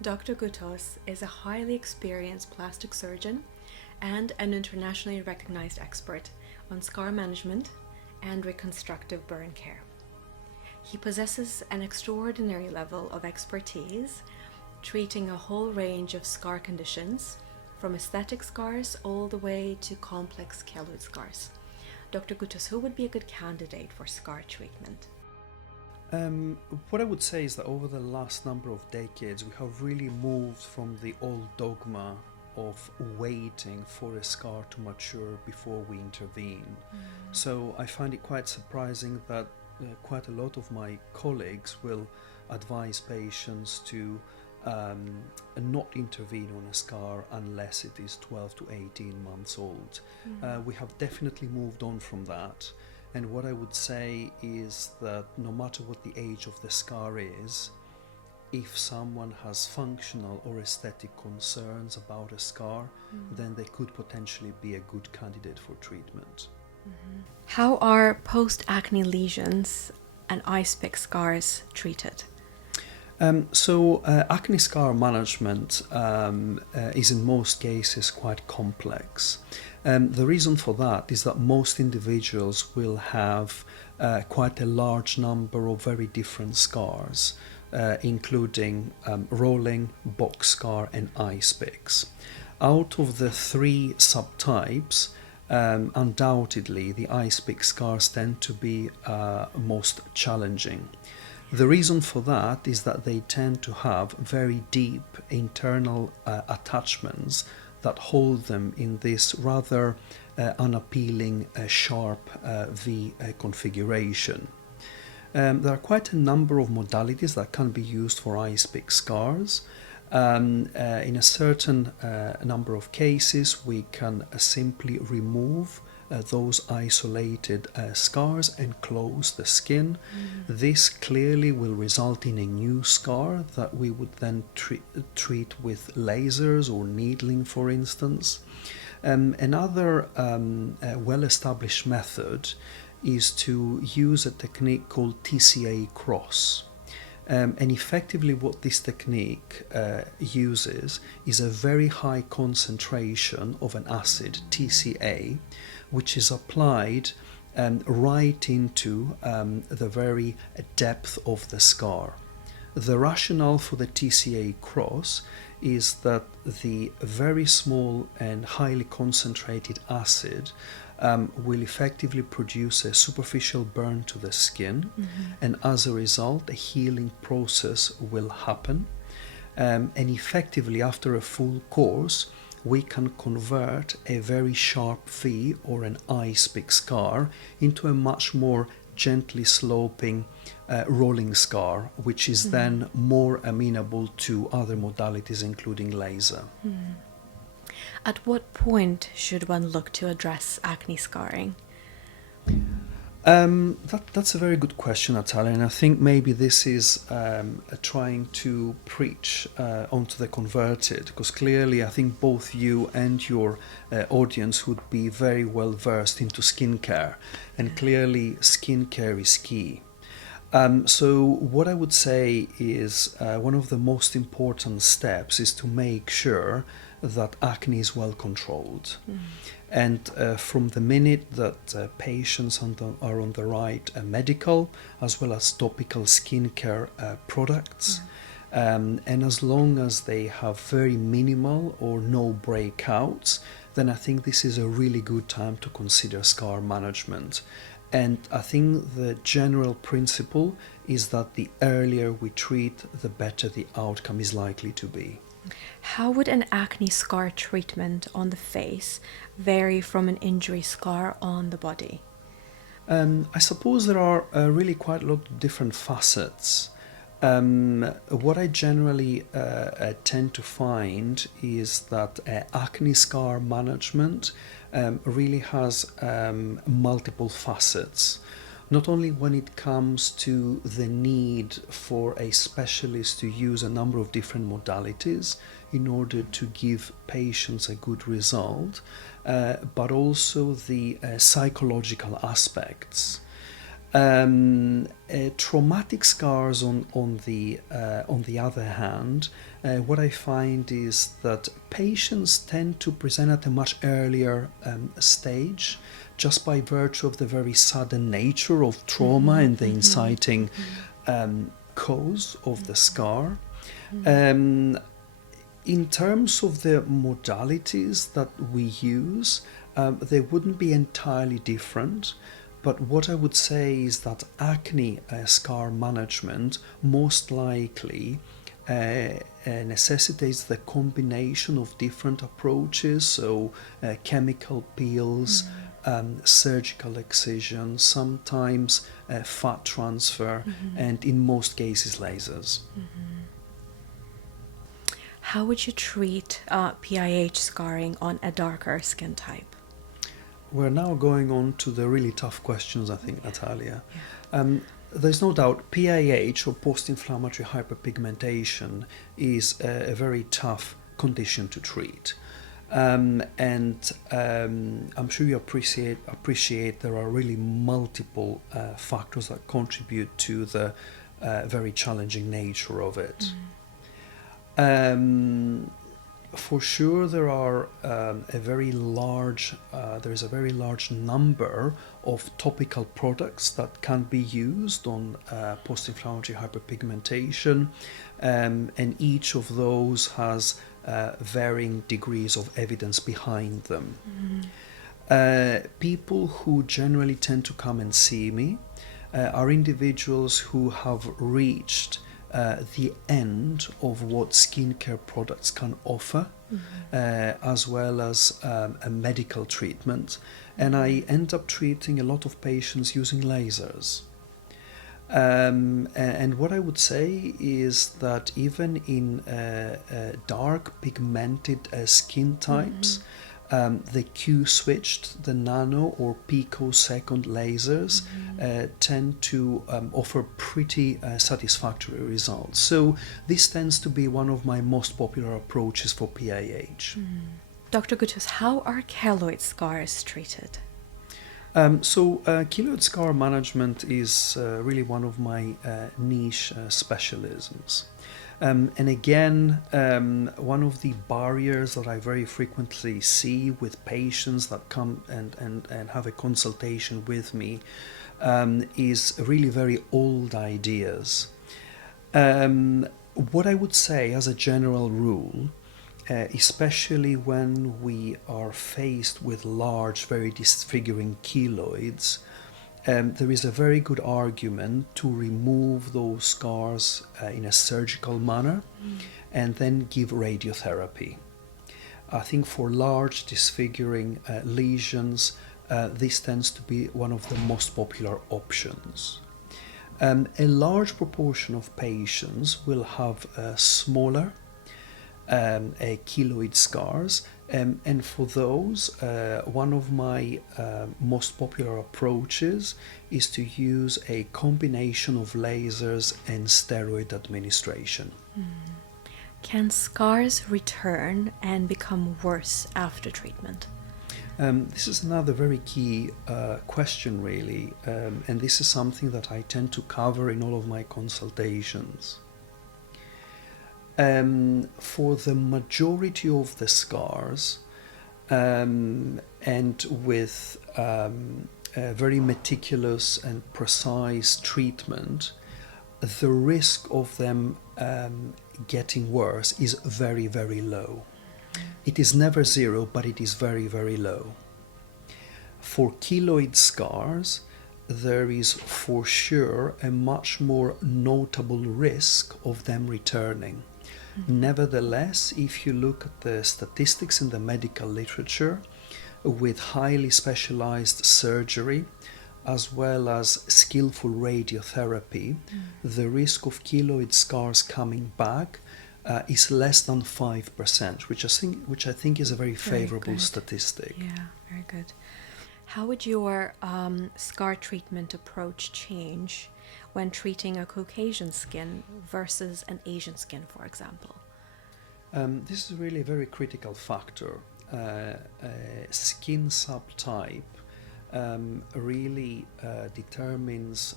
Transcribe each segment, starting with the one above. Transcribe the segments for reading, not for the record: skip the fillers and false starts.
Dr. Goutos is a highly experienced plastic surgeon and an internationally recognized expert on scar management and reconstructive burn care. He possesses an extraordinary level of expertise, treating a whole range of scar conditions, from aesthetic scars all the way to complex keloid scars. Dr. Goutos, who would be a good candidate for scar treatment? What I would say is that over the last number of decades, we have really moved from the old dogma of waiting for a scar to mature before we intervene. So I find it quite surprising that quite a lot of my colleagues will advise patients to not intervene on a scar unless it is 12 to 18 months old. We have definitely moved on from that. And what I would say is that no matter what the age of the scar is, if someone has functional or aesthetic concerns about a scar, then they could potentially be a good candidate for treatment. How are post-acne lesions and ice pick scars treated? Acne scar management is in most cases quite complex. The reason for that is that most individuals will have quite a large number of very different scars, including rolling, box scar and ice picks. Out of the three subtypes, undoubtedly the ice pick scars tend to be most challenging. The reason for that is that they tend to have very deep internal attachments that hold them in this rather unappealing sharp V configuration. There are quite a number of modalities that can be used for ice pick scars. In a certain number of cases, we can simply remove those isolated scars and close the skin. This clearly will result in a new scar that we would then treat with lasers or needling, for instance. Another well-established method is to use a technique called TCA cross. And effectively what this technique uses is a very high concentration of an acid, TCA, which is applied right into the very depth of the scar. The rationale for the TCA cross is that the very small and highly concentrated acid will effectively produce a superficial burn to the skin, and as a result a healing process will happen, and effectively after a full course we can convert a very sharp V or an ice pick scar into a much more gently sloping rolling scar, which is then more amenable to other modalities including laser. At what point should one look to address acne scarring? That's a very good question, Natalia, and I think maybe this is trying to preach onto the converted, because clearly I think both you and your audience would be very well versed into skincare, and clearly skincare is key. So what I would say is one of the most important steps is to make sure that acne is well controlled. And from the minute that patients are on the right medical as well as topical skincare products, and as long as they have very minimal or no breakouts, then I think this is a really good time to consider scar management. And I think the general principle is that the earlier we treat, the better the outcome is likely to be. How would an acne scar treatment on the face vary from an injury scar on the body? I suppose there are really quite a lot of different facets. What I generally tend to find is that acne scar management really has multiple facets. Not only when it comes to the need for a specialist to use a number of different modalities in order to give patients a good result, but also the psychological aspects. Traumatic scars, on the other hand, what I find is that patients tend to present at a much earlier stage, just by virtue of the very sudden nature of trauma and the inciting cause of the scar. In terms of the modalities that we use, they wouldn't be entirely different. But what I would say is that acne scar management most likely necessitates the combination of different approaches, so chemical peels, surgical excision, sometimes fat transfer, and in most cases lasers. How would you treat PIH scarring on a darker skin type? We're now going on to the really tough questions, I think, Natalia. Yeah. There's no doubt PIH, or post-inflammatory hyperpigmentation, is a very tough condition to treat. I'm sure you appreciate there are really multiple factors that contribute to the very challenging nature of it. For sure, there are there is a very large number of topical products that can be used on post-inflammatory hyperpigmentation, and each of those has varying degrees of evidence behind them. People who generally tend to come and see me are individuals who have reached the end of what skincare products can offer, as well as a medical treatment, and I end up treating a lot of patients using lasers. And what I would say is that even in dark pigmented skin types, the Q-switched, the nano or picosecond lasers tend to offer pretty satisfactory results. So this tends to be one of my most popular approaches for PIH. Dr. Goutos, how are keloid scars treated? Keloid scar management is really one of my niche specialisms. And again, one of the barriers that I very frequently see with patients that come and have a consultation with me is really very old ideas. What I would say as a general rule, especially when we are faced with large, very disfiguring keloids, there is a very good argument to remove those scars in a surgical manner and then give radiotherapy. I think for large disfiguring lesions, this tends to be one of the most popular options. A large proportion of patients will have smaller keloid scars, and for those, one of my most popular approaches is to use a combination of lasers and steroid administration. Can scars return and become worse after treatment? This is another very key question, really, and this is something that I tend to cover in all of my consultations. For the majority of the scars, and with very meticulous and precise treatment, the risk of them getting worse is very, very low. It is never zero, but it is very, very low. For keloid scars, there is for sure a much more notable risk of them returning. Nevertheless, if you look at the statistics in the medical literature, with highly specialized surgery as well as skillful radiotherapy, the risk of keloid scars coming back is less than 5%, which I think is a very favorable statistic. Yeah, very good. How would your scar treatment approach change when treating a Caucasian skin versus an Asian skin, for example? This is really a very critical factor. Skin subtype really determines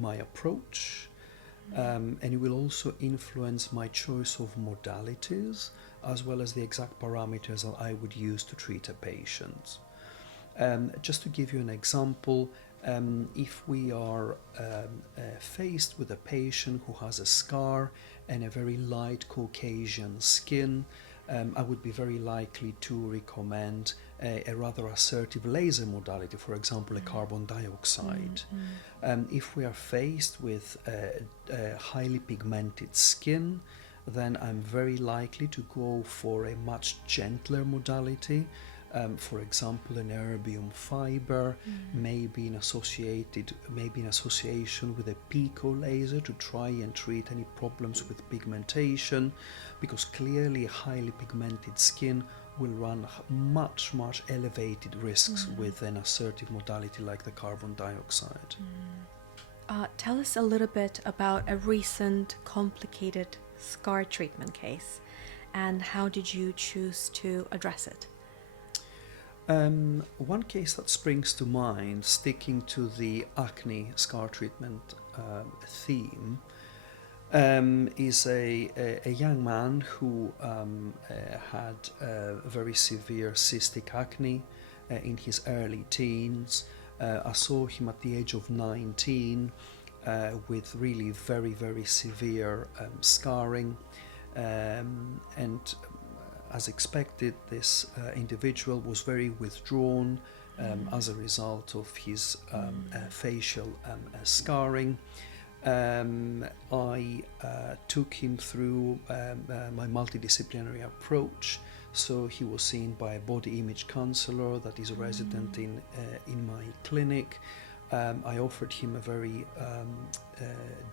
my approach, and it will also influence my choice of modalities as well as the exact parameters that I would use to treat a patient. Just to give you an example, if we are faced with a patient who has a scar and a very light Caucasian skin, I would be very likely to recommend a rather assertive laser modality, for example, a carbon dioxide. If we are faced with a highly pigmented skin, then I'm very likely to go for a much gentler modality. For example, an erbium fiber, maybe in association with a pico laser to try and treat any problems with pigmentation, because clearly highly pigmented skin will run much elevated risks with an assertive modality like the carbon dioxide. Tell us a little bit about a recent complicated scar treatment case, and how did you choose to address it? One case that springs to mind, sticking to the acne scar treatment theme, is a young man who had very severe cystic acne in his early teens. I saw him at the age of 19 with really very severe scarring, and as expected, this individual was very withdrawn as a result of his facial scarring. I took him through my multidisciplinary approach. So he was seen by a body image counselor that is resident in my clinic. I offered him a very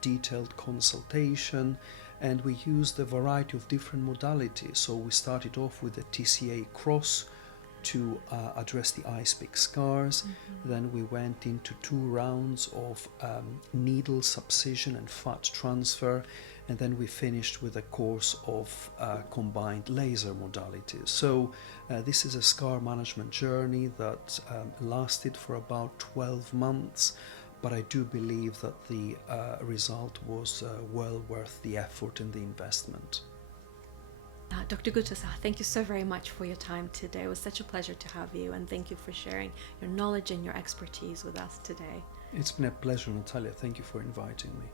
detailed consultation, and we used a variety of different modalities. So we started off with a TCA cross to address the ice-pick scars. Then we went into 2 rounds of needle subcision and fat transfer, and then we finished with a course of combined laser modalities. So this is a scar management journey that lasted for about 12 months, but I do believe that the result was well worth the effort and the investment. Dr. Goutos, thank you so very much for your time today. It was such a pleasure to have you, and thank you for sharing your knowledge and your expertise with us today. It's been a pleasure, Natalia. Thank you for inviting me.